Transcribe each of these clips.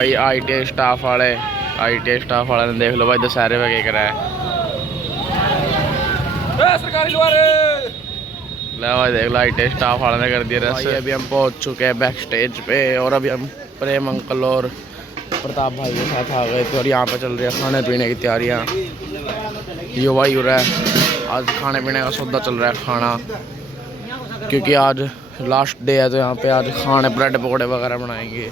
भाई ITI staff वाले ने देख लो भाई दशहरे में क्या करा है। सरकारी ले भाई देख लो ITI स्टाफ वाले ने कर दिया भाई। अभी हम पहुंच चुके हैं बैक स्टेज पे और अभी हम प्रेम अंकल और प्रताप भाई के साथ आ गए थे और यहाँ पे चल रही है खाने पीने की तैयारियाँ। ये भाई हो रहा है आज खाने पीने का सौदा चल रहा है खाना, क्योंकि आज लास्ट डे है तो यहाँ पे आज खाने ब्रेड पकौड़े वगैरह बनाएंगे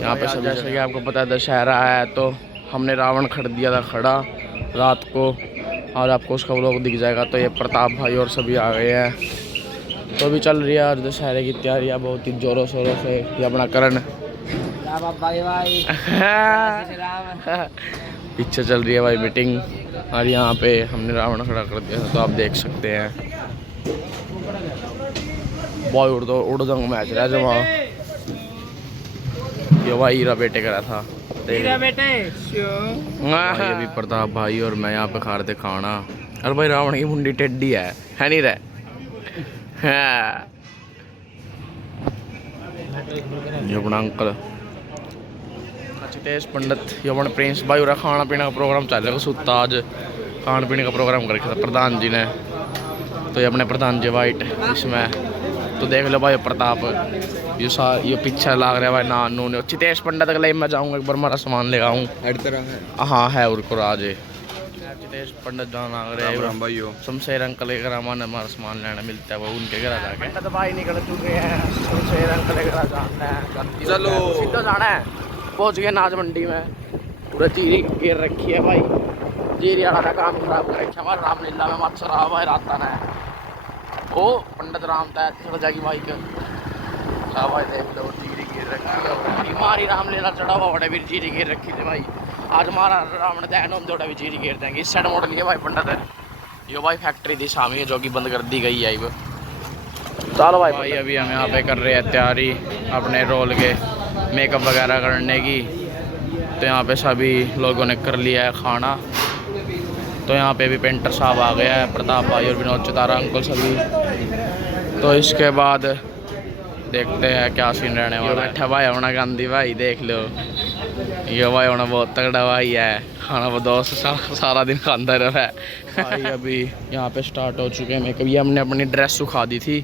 यहाँ पे सब। जैसे कि आपको पता है दशहरा है तो हमने रावण खड़ दिया था खड़ा रात को, और आपको उसका व्लॉग दिख जाएगा। तो ये प्रताप भाई और सभी आ गए हैं, तो अभी चल रही है आज दशहरे की तैयारियाँ बहुत ही ज़ोरों शोरों से। ये अपना करण पीछे चल रही है भाई मीटिंग, और यहाँ पे हमने रावण खड़ा कर दिया था तो आप देख सकते हैं बॉय उड़ दंग मैच रहा है जो वहाँ ये भाई हीरा बेटे करा था। हीरा बेटे भाई अभी प्रताप भाई और मैं यहाँ पे खा रहे थे खाना। अरे भाई रावण की मुंडी टेढ़ी है नहीं रहे ये अपना अंकल चितेश पंडित ये अपने प्रिंस भाई और खाना पीने का प्रोग्राम चल रहा है सुता आज खाने पीने का प्रोग्राम कर रखा था प्रधान जी ने। तो ये अपने प्रधान जी वाइट इसमें तो देख लो भाई प्रताप ये पीछे लाग रहा है भाई ना नू चितेश पंडित अगले मैं जाऊँगा एक बार हमारा सामान ले आऊँ। हाँ है उनको राजे चितेश पंडित जाना भाई शमशेर अंकल के घर हमारा सामान लेना मिलता है वो उनके घर जाके। तो भाई निकल चुके हैं शमशेर अंकल के घर जाना है, चलो सीधा जाना है। पहुँच गए नाज मंडी में पूरा चीरी गिर रखी है भाई, चीरी वाला का काम खराब कर रखा हमारा रामलीला में मत शराब है रात है ओ पंडित राम था चढ़ जाएगी भाई के भाई देख लो चीरी गिर रखी है हमारी रामलीला चढ़ा हुआ बड़े भी चीरी गिर रखी थी भाई। आज हमारा रावण दहन हम थोड़ा भी चीरी गिर देंगे। इस साइड मॉडल है भाई पंडित ये भाई फैक्ट्री थी शामी जो कि बंद कर दी गई है वो। चलो भाई अभी हम यहाँ पे कर रहे हैं तैयारी अपने रोल के मेकअप वगैरह करने की। तो यहाँ पे सभी लोगों ने कर लिया है खाना। तो यहाँ पे भी पेंटर साहब आ गया है प्रताप भाई और विनोद चितारा अंकल सभी। तो इसके बाद देखते हैं क्या सीन रहने वाला है। भाई होना गांधी भाई देख लो ये भाई होना बहुत तगड़ा भाई है खाना वो दोस्त सारा दिन खांदा रहा है भाई। अभी यहाँ पे स्टार्ट हो चुके हैं मेकअप। ये हमने अपनी ड्रेस सुखा दी थी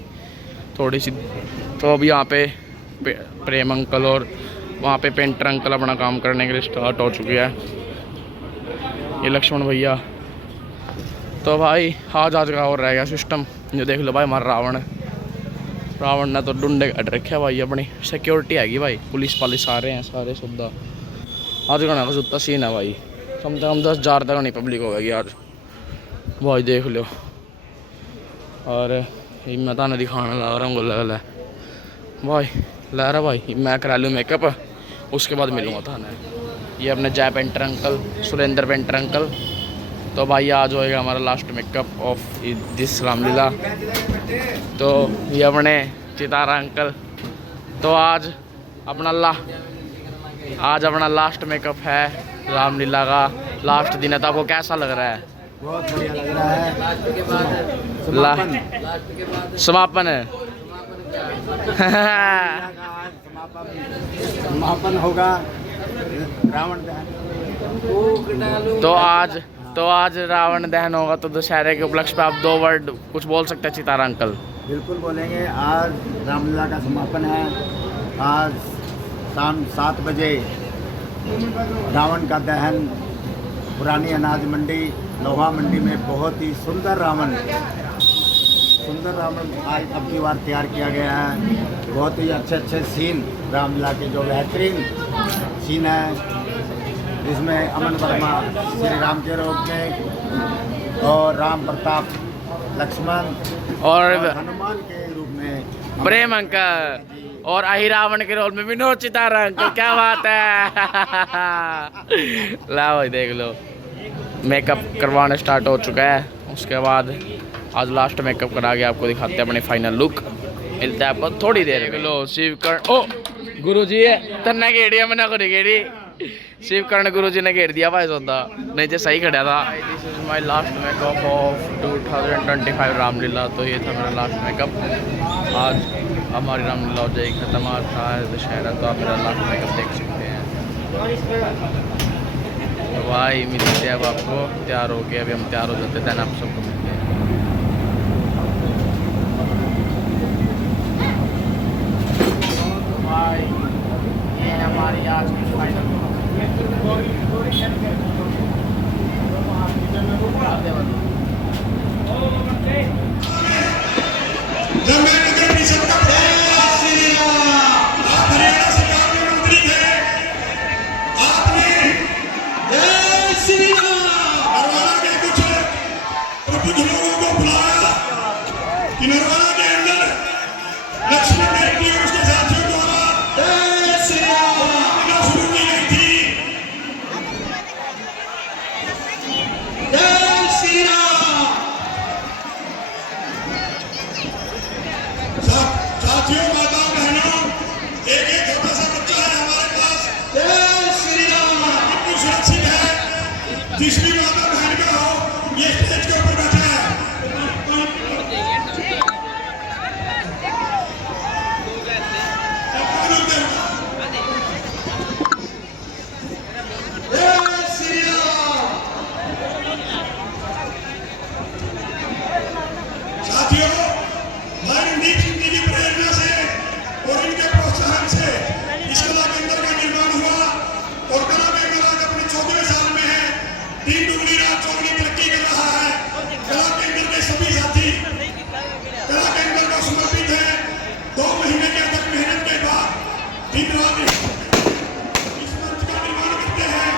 थोड़ी सी, तो अभी यहाँ पे प्रेम अंकल और वहाँ पे पेंटर अंकल अपना काम करने के लिए स्टार्ट हो चुके हैं। ये लक्ष्मण भैया तो भाई आज का और रह गया सिस्टम जो देख लो भाई हमारा रावण ने तो डुंडे कट रखे भाई अपनी सिक्योरिटी हैगी भाई पुलिस पालिस आ रहे हैं सारे सुधा। आज का सुता सीन है भाई कम से कम 10,000 तक नहीं पब्लिक हो गई आज भाई देख लो। और मैं तो दिखाने ला रहा हूँ गोला भाई ला रहा भाई मैं करा लूँ मेकअप उसके बाद मिलूँगा थाने। ये अपने जय painter uncle Surendra painter uncle. तो भाई आज होएगा हमारा last makeup of this Ramlila. तो ये अपने चितारा अंकल तो आज अपना लास्ट मेकअप है रामलीला का लास्ट दिन है। तो आपको कैसा लग रहा है? बहुत बढ़िया लग रहा है। समापन है समापन होगा रावण दहन। तो आज रावण दहन होगा। तो दशहरे के उपलक्ष्य पे आप 2 वर्ड कुछ बोल सकते हैं चितारा अंकल? बिल्कुल बोलेंगे। आज रामलीला का समापन है। आज शाम 7 बजे रावण का दहन पुरानी अनाज मंडी लोहा मंडी में बहुत ही सुंदर रावण आज अब की बार तैयार किया गया है। बहुत ही अच्छे सीन रामलीला के जो बेहतरीन सीन है इसमें अमन वर्मा श्री राम के रूप में और राम प्रताप लक्ष्मण और हनुमान के रूप में प्रेम अंकल और अहि रावण के रोल में विनोद चितारा अंकल। क्या बात है ला भाई देख लो मेकअप करवाना स्टार्ट हो चुका है। उसके बाद आज लास्ट मेकअप करा के आपको दिखाते हैं अपने फाइनल लुक। मिलता है आपको थोड़ी देर में। लो शिव कर्ण ओ गुरु जी है तन्ना घेड़िया मैंने को घेड़ी शिव कर्ण गुरु जी ने घेर दिया भाई सौदा नहीं तो सही खड़ा था। This is my last makeup of 2025 Ramlila. तो ये था मेरा लास्ट मेकअप। आज हमारी रामलीला हो जाएगी खत्म। आज था दशहरा तो आप मेरा लास्ट मेकअप देख सकते हैं। तो भाई मिलते हैं अब आपको, तैयार हो गए, अभी हम तैयार हो जाते हैं, आप सबको मिलते हैं। भाई ये है हमारी आज की फाइनल। कुछ लोगों को बुलाया कि नरवाना के अंदर लक्ष्मण रेड्डी और उसके साथियों द्वारा शुरू की गई थी। जय श्री राम। साथियों, माताओं, बहनों, एक छोटा सा बच्चा है हमारे पास। जय श्री राम। बिल्कुल सुरक्षित है, जिस भी माता बहन का हो ये स्टेज के ऊपर बैठा है। साथियों, भाई रणदीप सिंह जी की प्रेरणा से और इनके प्रोत्साहन से इस कला केंद्र का निर्माण हुआ और कला केंद्र आज अपने 14वें साल में है। 3 दुगनी रात चौगनी तरक्की कर रहा है। कला केंद्र के सभी साथी कला केंद्र का समर्पित है। 2 महीने के अथक मेहनत के बाद दिन रात इस मंच का निर्माण करते हैं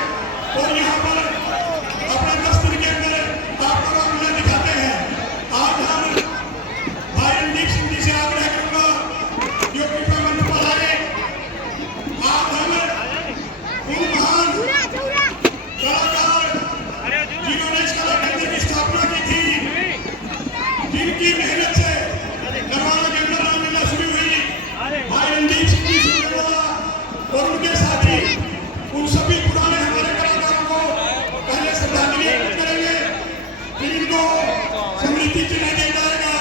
और यहाँ पर अपने 10 दिन के अंदर आपको रामलीला दिखाते हैं। आज हम भाई रणदीप सिंह जी से आग्रह करूंगा कि वो कृपया मंच पर आए। आज हम उन महान कलाकार जिन्होंने इस कला केंद्र की स्थापना की थी, जिनकी मेहनत से नरवाना के अंदर रामलीला शुरू हुई, भाई रणदीप सिंह जी सुरजेवाला और उनके साथी, उन सभी पुराने हमारे कलाकारों को पहले श्रद्धांजलि अर्पित करेंगे, फिर इनको समृद्धि चिन्ह दिया जाएगा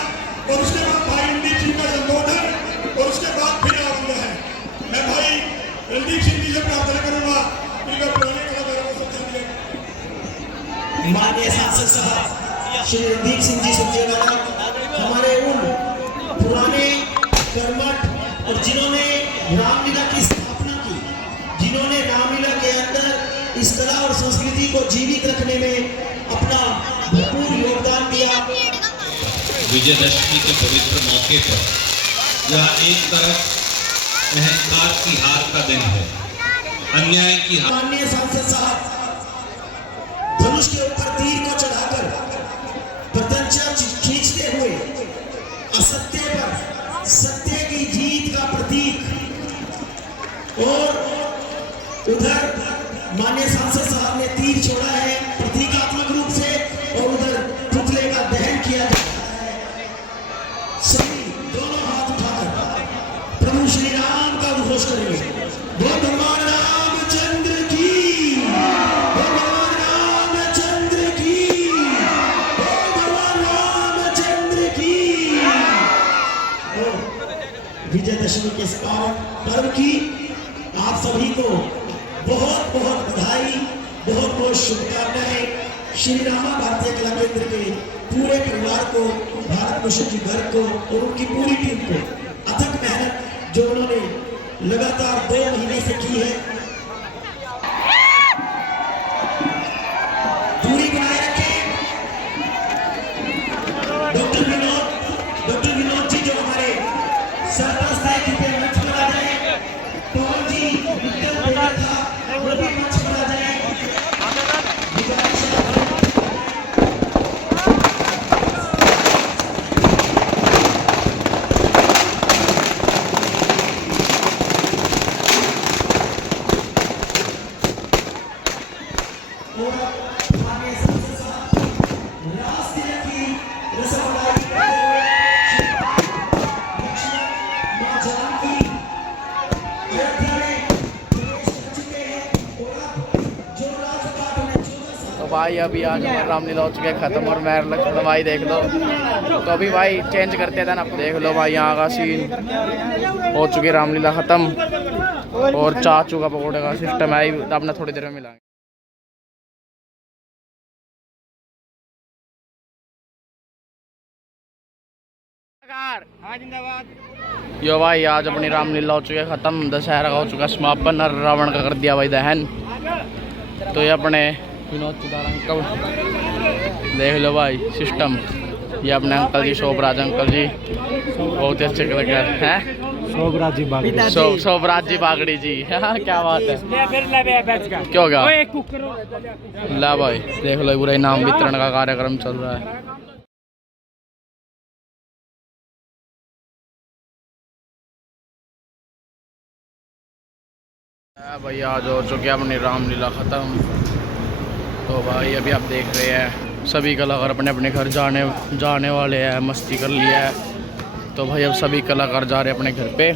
और उसके बाद भाई रणदीप सिंह का संबोधन और उसके बाद फिर रामलीला है। मैं भाई रणदीप सिंह जी से प्रार्थना करूंगा इनका पुराने कलाकारों को श्रद्धांजलि। माननीय सांसद साहब श्री रणदीप सिंह जी सुरजेवाला हमारे उन पुराने कर्मठ और जिन्होंने रामलीला की स्थापना की, जिन्होंने रामलीला के अंदर इस कला और संस्कृति को जीवित रखने में अपना भरपूर योगदान दिया। विजयदशमी के पवित्र मौके पर यह एक तरफ अहंकार की हार का दिन है, अन्याय की हार। माननीय सांसद साहब धनुष के ऊपर तीर को चढ़ाकर प्रत्यंचा खींचते हुए असत्य पर सत्य की जीत का प्रतीक, और उधर माननीय सांसद साहब ने तीर छोड़ा है प्रतीकात्मक रूप से और उधर पुतले का दहन किया जाता है। सभी दोनों हाथ उठाकर प्रभु श्री राम का उद्घोष करेंगे। बोल भगवान रामचंद्र की, भगवान रामचंद्र की, बोल भगवान रामचंद्र की। विजयदशमी के इस पावन पर्व की आप सभी को बहुत बहुत बधाई, बहुत बहुत शुभकामनाएं। श्री रामा भारतीय कला केंद्र के पूरे परिवार को, भारत भूषण जी घर को और उनकी पूरी टीम को अथक मेहनत जो उन्होंने लगातार 2 महीने से की है, पूरी बनाए रखें। डॉक्टर विनोद जी जो हमारे सरपंच थे, कृपया मंच पर आ जाए। पवन जी विद्युत बोला था, वो भी मंच पर आ जाए। तो भाई अभी आज हमारा रामलीला हो चुका है ख़त्म और मैं लक्ष्मण भाई देख लो। तो अभी भाई चेंज करते थे ना, देख लो भाई यहाँ का सीन हो चुकी है, रामलीला ख़त्म। और चाचू का पकौड़े का सिस्टम है, अपना थोड़ी देर में मिलाएंगे। यो भाई आज अपनी रामलीला हो चुकी है ख़त्म, दशहरा का हो चुका समापन और रावण का कर दिया भाई दहन। तो ये अपने विनोद चिदार अंकल देख लो भाई सिस्टम, ये अपने अंकल जी शोभराज अंकल जी बहुत ही अच्छे कलाकार हैं। शोभराज जी बागड़ी जी हाँ क्या बात है, क्या हो गया ला भाई देख लो पूरा इनाम वितरण का कार्यक्रम चल रहा है। भाई आज हो चुकी है अपनी रामलीला ख़त्म। तो भाई अभी आप देख रहे हैं सभी कलाकार अपने अपने घर जाने वाले हैं, मस्ती कर लिया है। तो भाई अब सभी कलाकार जा रहे हैं अपने घर पे।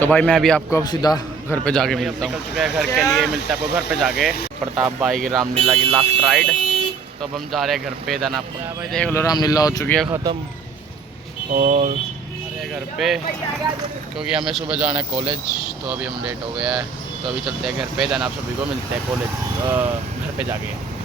तो भाई मैं भी आपको अब सीधा घर पे जाके मिलता हूँ, घर के लिए मिलता है आपको घर पे जाके। प्रताप भाई की रामलीला की लास्ट राइड, तो अब हम जा रहे हैं घर पे। देन आपको भाई देख लो रामलीला हो चुकी है ख़त्म और घर पे, क्योंकि हमें सुबह जाना है कॉलेज, तो अभी हम लेट हो गया है। तो अभी चलते हैं घर पे, देन आप सभी को मिलते हैं कॉलेज घर पे जाके।